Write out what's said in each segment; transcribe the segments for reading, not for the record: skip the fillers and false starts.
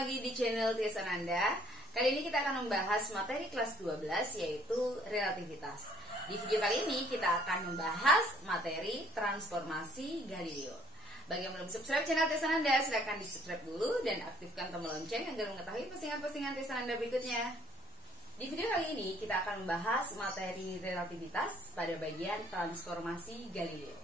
lagi di channel Tia Sananda. Kali ini kita akan membahas materi kelas 12 yaitu relativitas. Di video kali ini kita akan membahas materi transformasi Galileo. Bagi yang belum subscribe channel Tia Sananda, silahkan di subscribe dulu dan aktifkan tombol lonceng agar mengetahui postingan-postingan Tia Sananda berikutnya. Di video kali ini kita akan membahas materi relativitas pada bagian transformasi Galileo.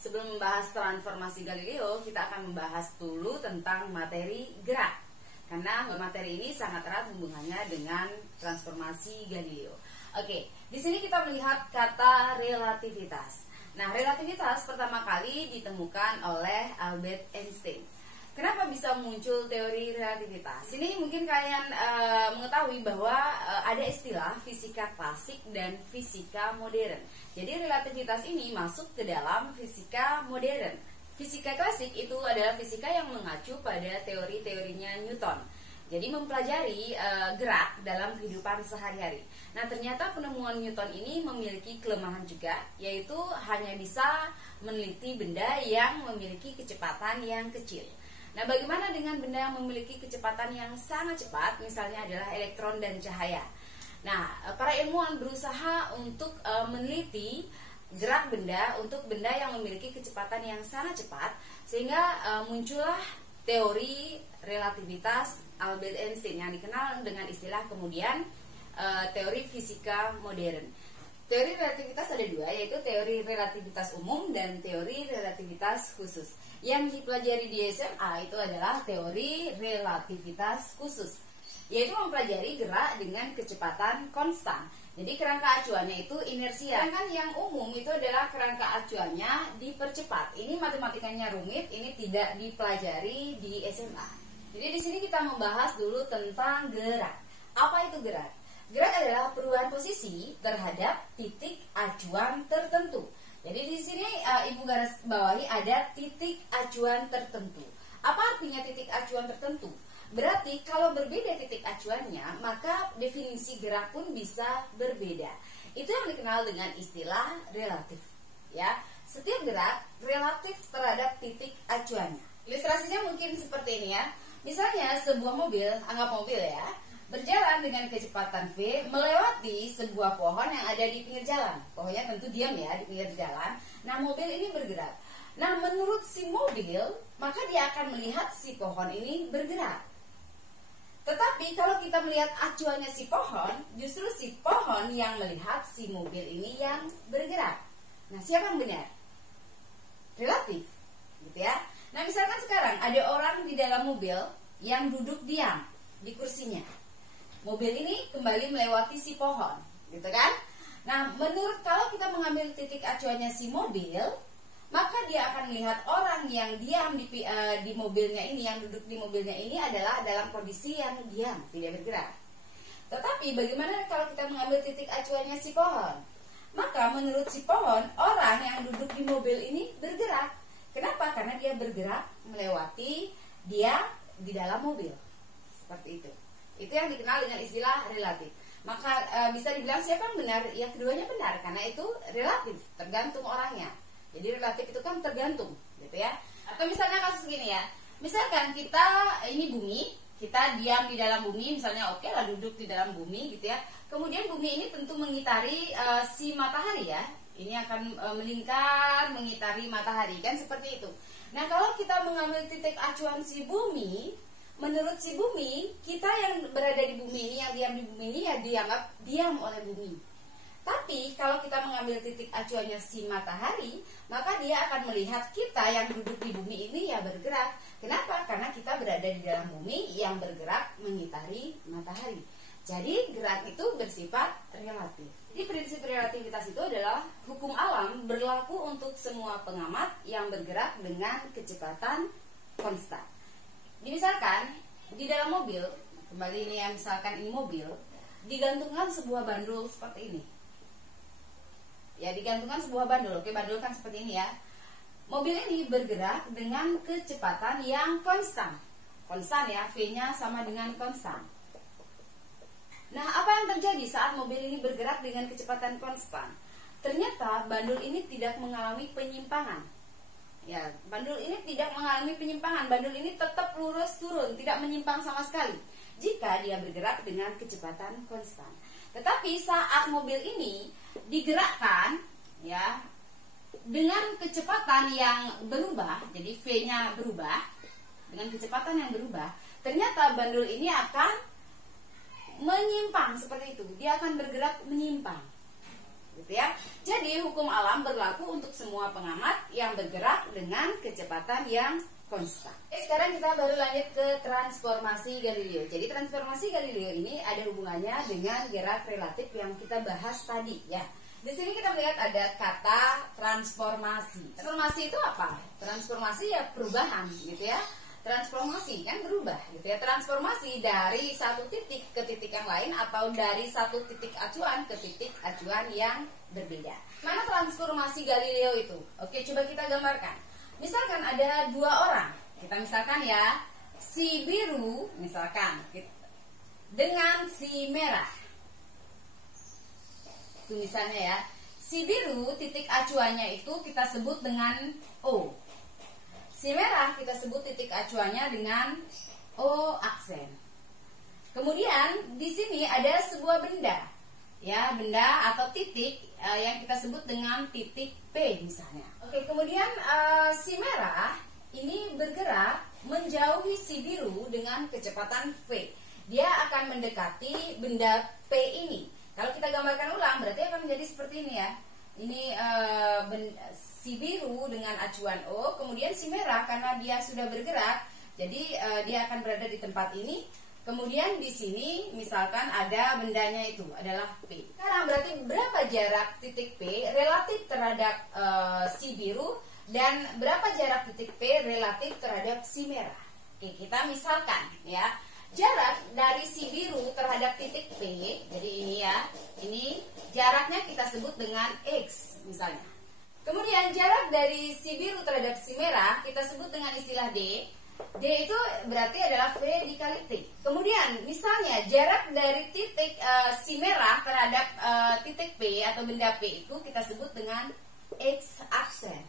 Sebelum membahas transformasi Galileo, kita akan membahas dulu tentang materi gerak. Karena materi ini sangat erat hubungannya dengan transformasi Galileo. Oke, di sini kita melihat kata relativitas. Nah, relativitas pertama kali ditemukan oleh Albert Einstein. Kenapa bisa muncul teori relativitas? Ini mungkin kalian mengetahui bahwa ada istilah fisika klasik dan fisika modern. Jadi relativitas ini masuk ke dalam fisika modern. Fisika klasik itu adalah fisika yang mengacu pada teori-teorinya Newton. Jadi mempelajari gerak dalam kehidupan sehari-hari. Nah, ternyata penemuan Newton ini memiliki kelemahan juga, yaitu hanya bisa meneliti benda yang memiliki kecepatan yang kecil. Nah, bagaimana dengan benda yang memiliki kecepatan yang sangat cepat, misalnya adalah elektron dan cahaya. Nah, para ilmuwan berusaha untuk meneliti gerak benda untuk benda yang memiliki kecepatan yang sangat cepat, sehingga muncullah teori relativitas Albert Einstein yang dikenal dengan istilah kemudian teori fisika modern. Teori relativitas ada dua, yaitu teori relativitas umum dan teori relativitas khusus. Yang dipelajari di SMA itu adalah teori relativitas khusus, yaitu mempelajari gerak dengan kecepatan konstan. Jadi kerangka acuannya itu inersia. Sedangkan yang umum itu adalah kerangka acuannya dipercepat. Ini matematikanya rumit, ini tidak dipelajari di SMA. Jadi di sini kita membahas dulu tentang gerak. Apa itu gerak? Gerak adalah perubahan posisi terhadap titik acuan tertentu. Jadi di sini Ibu garis bawahi ada titik acuan tertentu. Apa artinya titik acuan tertentu? Berarti kalau berbeda titik acuannya, maka definisi gerak pun bisa berbeda. Itu yang dikenal dengan istilah relatif. Ya, setiap gerak relatif terhadap titik acuannya. Ilustrasinya mungkin seperti ini ya. Misalnya sebuah mobil, anggap mobil ya, berjalan dengan kecepatan V melewati sebuah pohon yang ada di pinggir jalan. Pohonnya tentu diam ya di pinggir jalan. Nah, mobil ini bergerak. Nah, menurut si mobil, maka dia akan melihat si pohon ini bergerak. Tetapi kalau kita melihat acuannya si pohon, justru si pohon yang melihat si mobil ini yang bergerak. Nah, siapa yang benar? Relatif, gitu ya. Nah, misalkan sekarang ada orang di dalam mobil yang duduk diam di kursinya. Mobil ini kembali melewati si pohon, gitu kan? Nah, menurut kalau kita mengambil titik acuannya si mobil, maka dia akan melihat orang yang diam di mobilnya ini, yang duduk di mobilnya ini adalah dalam kondisi yang diam, tidak bergerak. Tetapi bagaimana kalau kita mengambil titik acuannya si pohon? Maka menurut si pohon, orang yang duduk di mobil ini bergerak. Kenapa? Karena dia bergerak melewati dia di dalam mobil. Seperti itu. Itu yang dikenal dengan istilah relatif. Maka bisa dibilang siapa yang benar? Ya, keduanya benar, karena itu relatif, tergantung orangnya. Jadi relatif itu kan tergantung, gitu ya. Atau misalnya kasus gini ya. Misalkan kita ini bumi, kita diam di dalam bumi, misalnya oke lah duduk di dalam bumi, gitu ya. Kemudian bumi ini tentu mengitari si matahari ya. Ini akan melingkar mengitari matahari, kan seperti itu. Nah, kalau kita mengambil titik acuan si bumi, menurut si bumi, kita yang berada di bumi ini, yang diam di bumi ini ya dianggap diam oleh bumi. Tapi kalau kita mengambil titik acuannya si matahari, maka dia akan melihat kita yang duduk di bumi ini ya bergerak. Kenapa? Karena kita berada di dalam bumi yang bergerak mengitari matahari. Jadi gerak itu bersifat relatif. Jadi prinsip relativitas itu adalah hukum alam berlaku untuk semua pengamat yang bergerak dengan kecepatan konstan. Misalkan di dalam mobil, kembali ini ya, misalkan ini mobil, digantungkan sebuah bandul seperti ini. Ya, digantungkan sebuah bandul. Oke, bandul kan seperti ini ya. Mobil ini bergerak dengan kecepatan yang konstan. Konstan ya, V-nya sama dengan konstan. Nah, apa yang terjadi saat mobil ini bergerak dengan kecepatan konstan? Ternyata bandul ini tidak mengalami penyimpangan. Ya, bandul ini tidak mengalami penyimpangan. Bandul ini tetap lurus turun, tidak menyimpang sama sekali jika dia bergerak dengan kecepatan konstan. Tetapi saat mobil ini digerakkan ya dengan kecepatan yang berubah, jadi V-nya berubah dengan kecepatan yang berubah, ternyata bandul ini akan menyimpang seperti itu. Dia akan bergerak menyimpang. Gitu ya. Jadi hukum alam berlaku untuk semua pengamat yang bergerak dengan kecepatan yang konstan. Sekarang kita baru lanjut ke transformasi Galileo. Jadi transformasi Galileo ini ada hubungannya dengan gerak relatif yang kita bahas tadi ya. Di sini kita melihat ada kata transformasi. Transformasi itu apa? Transformasi ya perubahan gitu ya. Transformasi kan berubah gitu ya. Transformasi dari satu titik ke titik yang lain atau dari satu titik acuan ke titik acuan yang berbeda. Mana transformasi Galileo itu? Oke, coba kita gambarkan. Misalkan ada dua orang. Kita misalkan ya, si biru misalkan dengan si merah. Itu misalnya ya. Si biru titik acuannya itu kita sebut dengan O. Si merah kita sebut titik acuannya dengan O aksen. Kemudian di sini ada sebuah benda, ya benda atau titik yang kita sebut dengan titik P misalnya. Oke, kemudian si merah ini bergerak menjauhi si biru dengan kecepatan V. Dia akan mendekati benda P ini. Kalau kita gambarkan ulang berarti akan menjadi seperti ini ya. Ini si biru dengan acuan O, kemudian si merah karena dia sudah bergerak, jadi dia akan berada di tempat ini. Kemudian di sini misalkan ada bendanya itu adalah P. Sekarang berarti berapa jarak titik P relatif terhadap si biru dan berapa jarak titik P relatif terhadap si merah. Oke, kita misalkan ya. Jarak dari si biru terhadap titik P, jadi ini ya, ini jaraknya kita sebut dengan X misalnya. Kemudian jarak dari si biru terhadap si merah kita sebut dengan istilah D. D itu berarti adalah V dikali T. Kemudian misalnya jarak dari titik si merah terhadap titik P atau benda P itu kita sebut dengan X aksen.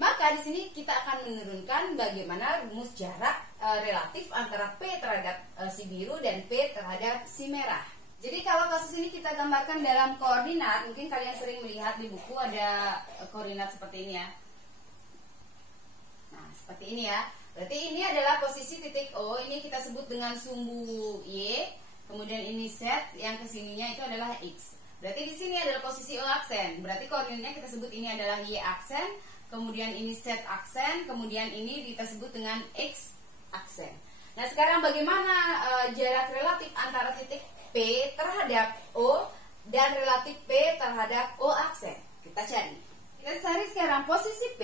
Maka di sini kita akan menurunkan bagaimana rumus jarak relatif antara P terhadap si biru dan P terhadap si merah. Jadi kalau kasus ini kita gambarkan dalam koordinat, mungkin kalian sering melihat di buku ada koordinat seperti ini ya. Nah, seperti ini ya. Berarti ini adalah posisi titik O, ini kita sebut dengan sumbu Y, kemudian ini Z, yang kesininya itu adalah X. Berarti di sini adalah posisi O aksen. Berarti koordinatnya kita sebut ini adalah Y aksen. Kemudian ini Z aksen, kemudian ini kita sebut dengan X aksen. Nah sekarang bagaimana jarak relatif antara titik P terhadap O dan relatif P terhadap O aksen? Kita cari. Kita cari sekarang posisi P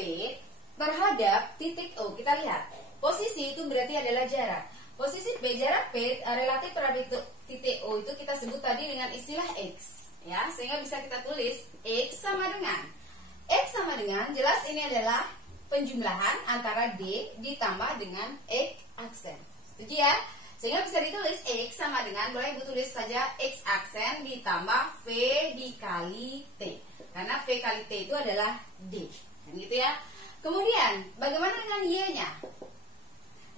terhadap titik O. Kita lihat. Posisi itu berarti adalah jarak. Posisi P, jarak P relatif terhadap titik O itu kita sebut tadi dengan istilah X. Ya, sehingga bisa kita tulis X sama dengan jelas ini adalah penjumlahan antara D ditambah dengan X aksen. Setuju ya? Sehingga bisa ditulis X sama dengan, boleh ibu tulis saja X aksen ditambah V dikali T. Karena V kali T itu adalah D. Kan gitu ya. Kemudian bagaimana dengan Y-nya?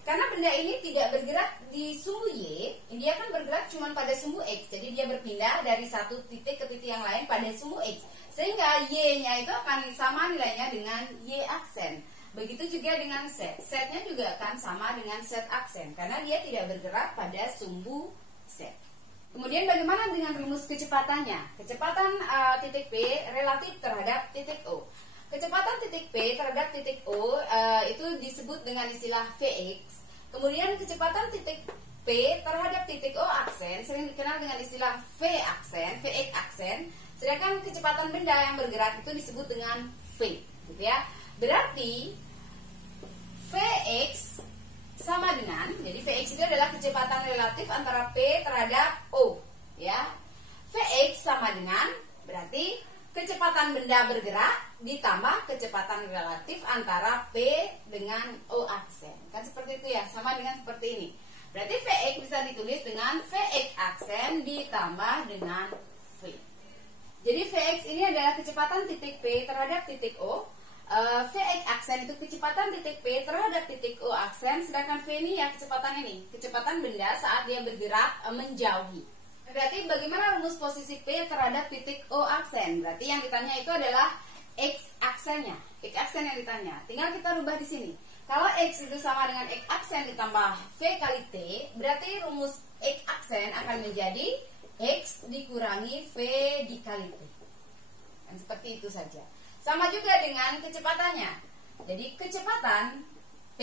Karena benda ini tidak bergerak di sumbu Y, dia akan bergerak cuma pada sumbu X. Jadi dia berpindah dari satu titik ke titik yang lain pada sumbu X. Sehingga Y-nya itu akan sama nilainya dengan Y aksen. Begitu juga dengan Z. Z-nya juga akan sama dengan Z aksen. Karena dia tidak bergerak pada sumbu Z. Kemudian bagaimana dengan rumus kecepatannya? Kecepatan titik P relatif terhadap titik O. Kecepatan titik P terhadap titik O itu disebut dengan istilah Vx. Kemudian kecepatan titik P terhadap titik O aksen sering dikenal dengan istilah V aksen, Vx aksen. Sedangkan kecepatan benda yang bergerak itu disebut dengan V, gitu ya. Berarti Vx sama dengan, jadi Vx itu adalah kecepatan relatif antara P terhadap O, ya. Vx sama dengan berarti kecepatan benda bergerak ditambah kecepatan relatif antara P dengan O aksen. Kan seperti itu ya, sama dengan seperti ini. Berarti Vx bisa ditulis dengan Vx aksen ditambah dengan V. Jadi Vx ini adalah kecepatan titik P terhadap titik O. Vx aksen itu kecepatan titik P terhadap titik O aksen, sedangkan V ini ya kecepatan ini, kecepatan benda saat dia bergerak menjauhi. Berarti bagaimana rumus posisi P terhadap titik O aksen? Berarti yang ditanya itu adalah X aksennya, X aksen yang ditanya. Tinggal kita rubah di sini. Kalau X itu sama dengan X aksen ditambah V kali T, berarti rumus X aksen akan menjadi X dikurangi V dikali T. Dan seperti itu saja. Sama juga dengan kecepatannya. Jadi kecepatan P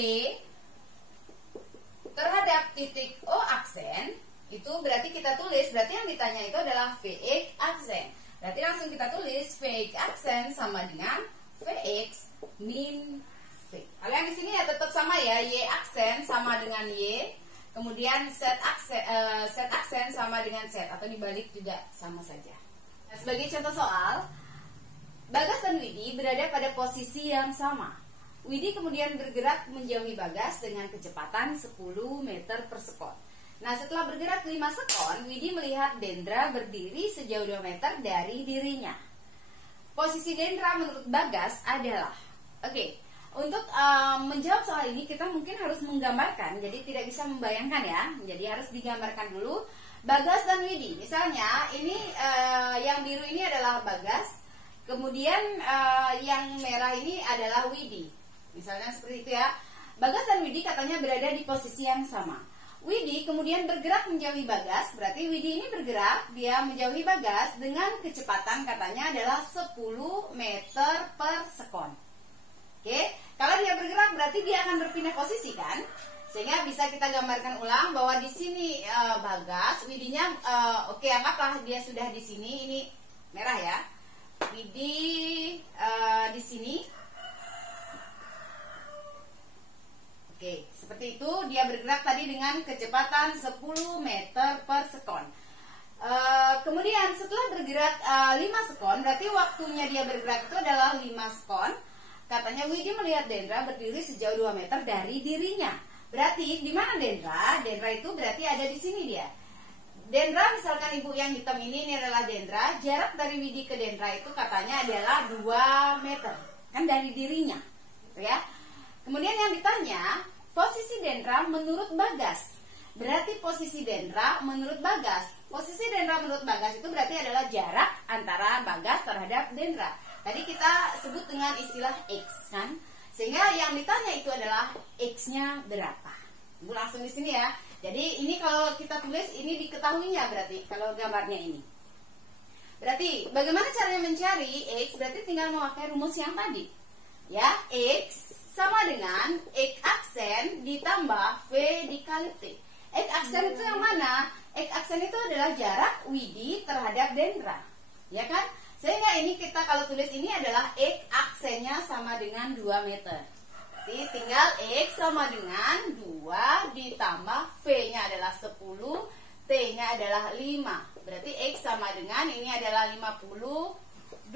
terhadap titik O aksen itu berarti kita tulis, berarti yang ditanya itu adalah Vx aksen. Berarti langsung kita tulis Vx aksen sama dengan Vx min V. Kalau yang di sini ya tetap sama ya, Y aksen sama dengan Y. Kemudian Z aksen sama dengan Z, atau dibalik juga sama saja. Nah, sebagai contoh soal, Bagas dan Widi berada pada posisi yang sama. Widi kemudian bergerak menjauhi Bagas dengan kecepatan 10 meter per sekon. Nah, setelah bergerak 5 sekon, Widi melihat Dendra berdiri sejauh 2 meter dari dirinya. Posisi Dendra menurut Bagas adalah, untuk menjawab soal ini kita mungkin harus menggambarkan, jadi tidak bisa membayangkan ya, jadi harus digambarkan dulu Bagas dan Widi. Misalnya ini yang biru ini adalah Bagas, kemudian yang merah ini adalah Widi. Misalnya seperti itu ya. Bagas dan Widi katanya berada di posisi yang sama. Widi kemudian bergerak menjauhi Bagas, berarti Widi ini bergerak, dia menjauhi Bagas dengan kecepatan katanya adalah 10 meter per sekon. Kalau dia bergerak berarti dia akan berpindah posisi kan? Sehingga bisa kita gambarkan ulang bahwa di sini Bagas, Widinya anggaplah dia sudah di sini, ini merah ya. Widi di sini. Seperti itu, dia bergerak tadi dengan kecepatan 10 meter per sekon. Kemudian setelah bergerak 5 sekon, berarti waktunya dia bergerak itu adalah 5 sekon. Katanya Widi melihat Dendra berdiri sejauh 2 meter dari dirinya. Berarti di mana Dendra? Dendra itu berarti ada di sini dia. Dendra, misalkan ibu yang hitam ini adalah Dendra, jarak dari Widi ke Dendra itu katanya adalah 2 meter, kan dari dirinya, gitu ya. Kemudian yang ditanya, posisi Dendra menurut Bagas. Berarti posisi Dendra menurut Bagas. Posisi Dendra menurut Bagas itu berarti adalah jarak antara Bagas terhadap Dendra. Tadi kita sebut dengan istilah X, kan? Sehingga yang ditanya itu adalah X-nya berapa. Ibu langsung di sini ya. Jadi ini kalau kita tulis ini diketahuinya berarti kalau gambarnya ini. Berarti bagaimana caranya mencari X? Berarti tinggal memakai rumus yang tadi. Ya, X sama dengan X aksen ditambah V dikali T. X aksen itu yang mana? X aksen itu adalah jarak Widi terhadap Dendra. Ya kan? Sehingga ini kita kalau tulis ini adalah X aksennya sama dengan 2 meter. Jadi tinggal X sama dengan 2 ditambah V-nya adalah 10, T-nya adalah 5. Berarti X sama dengan ini adalah 52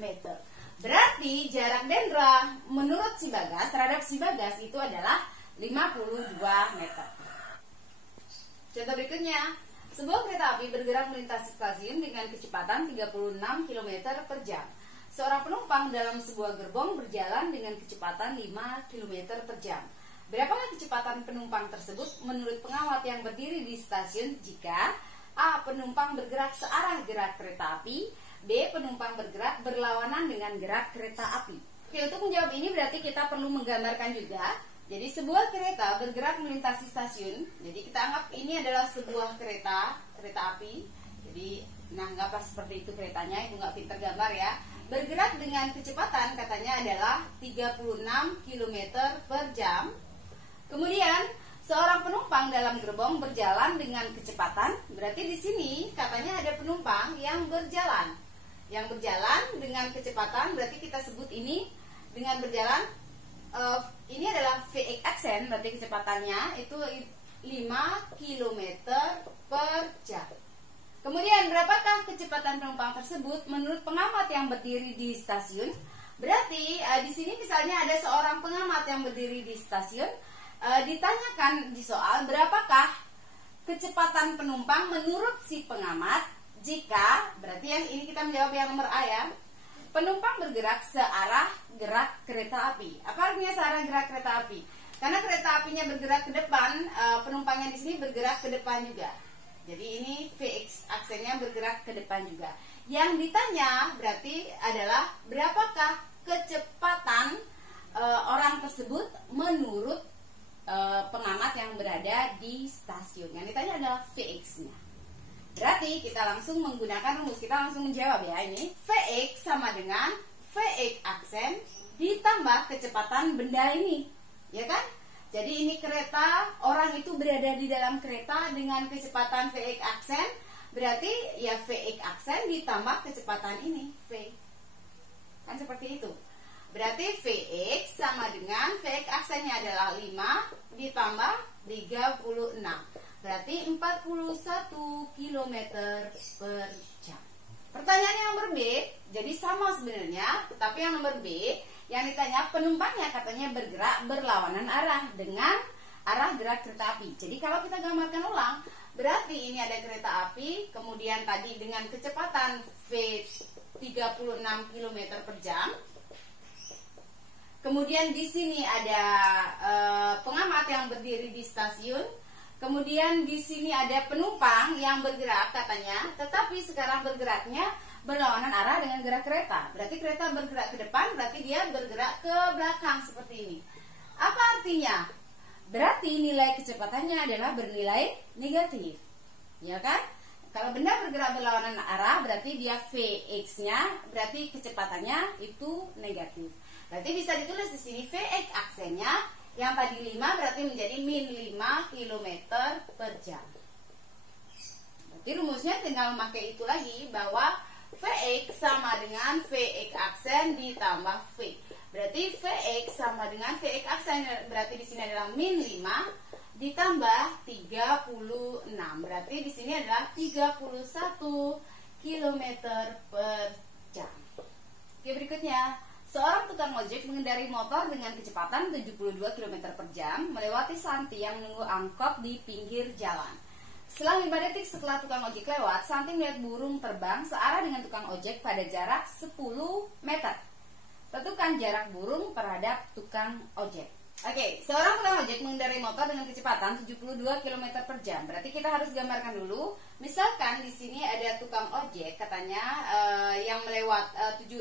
meter. Berarti jarak Dendra menurut si Bagas terhadap si Bagas itu adalah 52 meter. Contoh berikutnya, sebuah kereta api bergerak melintasi stasiun dengan kecepatan 36 km per jam. Seorang penumpang dalam sebuah gerbong berjalan dengan kecepatan 5 km per jam. Berapakah kecepatan penumpang tersebut menurut pengamat yang berdiri di stasiun jika A. Penumpang bergerak searah gerak kereta api, B. Penumpang bergerak berlawanan dengan gerak kereta api. Untuk menjawab ini berarti kita perlu menggambarkan juga. Jadi sebuah kereta bergerak melintasi stasiun. Jadi kita anggap ini adalah sebuah kereta api. Jadi anggaplah seperti itu keretanya, Ibu nggak pinter gambar ya. Bergerak dengan kecepatan katanya adalah 36 km per jam. Kemudian seorang penumpang dalam gerbong berjalan dengan kecepatan, berarti di sini katanya ada penumpang yang berjalan. Yang berjalan dengan kecepatan berarti kita sebut ini dengan berjalan, ini adalah Vx aksen, berarti kecepatannya itu 5 km per jam. Kemudian berapakah kecepatan penumpang tersebut menurut pengamat yang berdiri di stasiun? Berarti di sini misalnya ada seorang pengamat yang berdiri di stasiun, ditanyakan di soal berapakah kecepatan penumpang menurut si pengamat jika, berarti yang ini kita menjawab yang nomor A ya. Penumpang bergerak searah gerak kereta api. Apa artinya searah gerak kereta api? Karena kereta apinya bergerak ke depan, penumpangnya di sini bergerak ke depan juga. Jadi ini Vx, aksennya bergerak ke depan juga. Yang ditanya berarti adalah berapakah kecepatan orang tersebut menurut pengamat yang berada di stasiun. Yang ditanya adalah Vx-nya. Berarti kita langsung menggunakan rumus, kita langsung menjawab ya. Ini Vx sama dengan Vx aksen ditambah kecepatan benda ini, ya kan? Jadi ini kereta, orang itu berada di dalam kereta dengan kecepatan Vx aksen, berarti ya Vx aksen ditambah kecepatan ini V. Kan seperti itu. Berarti Vx sama dengan Vx aksennya adalah 5 ditambah 36. Berarti 41 km per jam. Pertanyaan yang nomor B, jadi sama sebenarnya, tapi yang nomor B, yang ditanya penumpangnya katanya bergerak berlawanan arah dengan arah gerak kereta api. Jadi kalau kita gambarkan ulang, berarti ini ada kereta api, kemudian tadi dengan kecepatan V 36 km per jam. Kemudian di sini ada pengamat yang berdiri di stasiun. Kemudian di sini ada penumpang yang bergerak katanya, tetapi sekarang bergeraknya berlawanan arah dengan gerak kereta. Berarti kereta bergerak ke depan, berarti dia bergerak ke belakang seperti ini. Apa artinya? Berarti nilai kecepatannya adalah bernilai negatif. Ya kan? Kalau benda bergerak berlawanan arah, berarti dia Vx-nya, berarti kecepatannya itu negatif. Berarti bisa ditulis di sini Vx aksennya yang tadi 5 berarti menjadi min 5 km per jam. Berarti rumusnya tinggal memakai itu lagi, bahwa Vx sama dengan Vx aksen ditambah V. Berarti Vx sama dengan Vx aksen, berarti di sini adalah min 5 ditambah 36. Berarti di sini adalah 31 km per jam. Oke, berikutnya. Seorang tukang ojek mengendarai motor dengan kecepatan 72 km per jam melewati Santi yang menunggu angkot di pinggir jalan. Selang 5 detik setelah tukang ojek lewat, Santi melihat burung terbang searah dengan tukang ojek pada jarak 10 meter. Tentukan jarak burung terhadap tukang ojek. Oke, seorang tukang ojek mengendarai motor dengan kecepatan 72 km per jam. Berarti kita harus gambarkan dulu. Misalkan di sini ada tukang ojek katanya yang melewat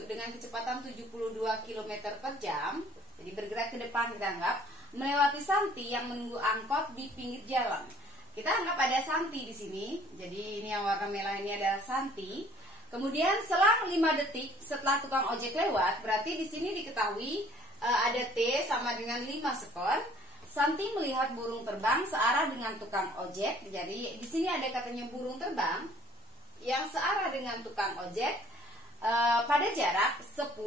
dengan kecepatan 72 km per jam. Jadi bergerak ke depan, kita anggap melewati Santi yang menunggu angkot di pinggir jalan. Kita anggap ada Santi di sini. Jadi ini yang warna merah ini adalah Santi. Kemudian selang 5 detik setelah tukang ojek lewat, berarti di sini diketahui ada T sama dengan 5 sekon. Santi melihat burung terbang searah dengan tukang ojek. Jadi di sini ada katanya burung terbang yang searah dengan tukang ojek pada jarak 10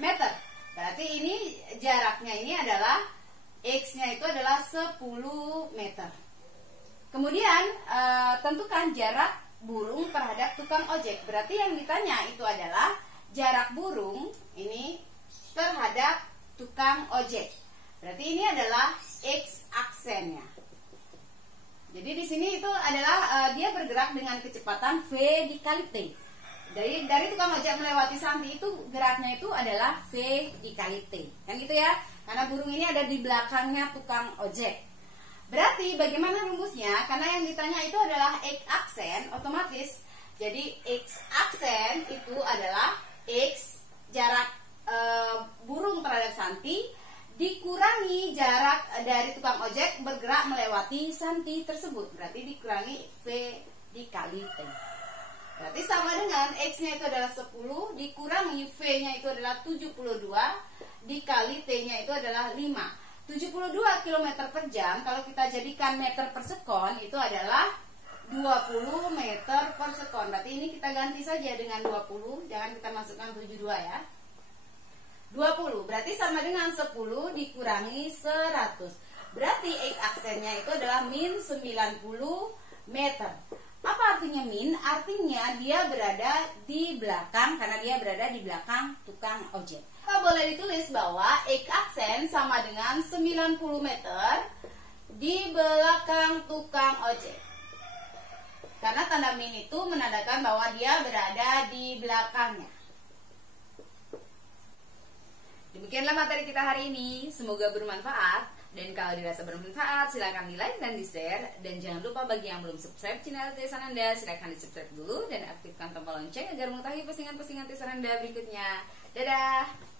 meter. Berarti ini jaraknya ini adalah X-nya itu adalah 10 meter. Kemudian tentukan jarak burung terhadap tukang ojek. Berarti yang ditanya itu adalah jarak burung ini terhadap tukang ojek. Berarti ini adalah X aksennya. Jadi di sini itu adalah dia bergerak dengan kecepatan V dikali T. Dari tukang ojek melewati Santi itu geraknya itu adalah V dikali T. Kan gitu ya? Karena burung ini ada di belakangnya tukang ojek. Berarti bagaimana rumusnya? Karena yang ditanya itu adalah X aksen, otomatis. Jadi X aksen itu adalah X jarak burung terhadap Santi dikurangi jarak dari tukang ojek bergerak melewati Santi tersebut. Berarti dikurangi V dikali T. Berarti sama dengan X-nya itu adalah 10 dikurangi V-nya itu adalah 72 dikali T-nya itu adalah 5. 72 km per jam kalau kita jadikan meter per sekon itu adalah 20 meter per sekon. Berarti ini kita ganti saja dengan 20, jangan kita masukkan 72 ya. 20, berarti sama dengan 10 dikurangi 100. Berarti X aksennya itu adalah min 90 meter. Apa artinya min? Artinya dia berada di belakang, karena dia berada di belakang tukang ojek. Kita boleh ditulis bahwa X aksen sama dengan 90 meter di belakang tukang ojek. Karena tanda min itu menandakan bahwa dia berada di belakangnya. Demikianlah materi kita hari ini, semoga bermanfaat. Dan kalau dirasa bermanfaat, silakan di like dan di share. Dan jangan lupa bagi yang belum subscribe channel Tulisan Anda, silakan di subscribe dulu dan aktifkan tombol lonceng agar mengetahui postingan-postingan Tulisan Anda berikutnya. Dadah!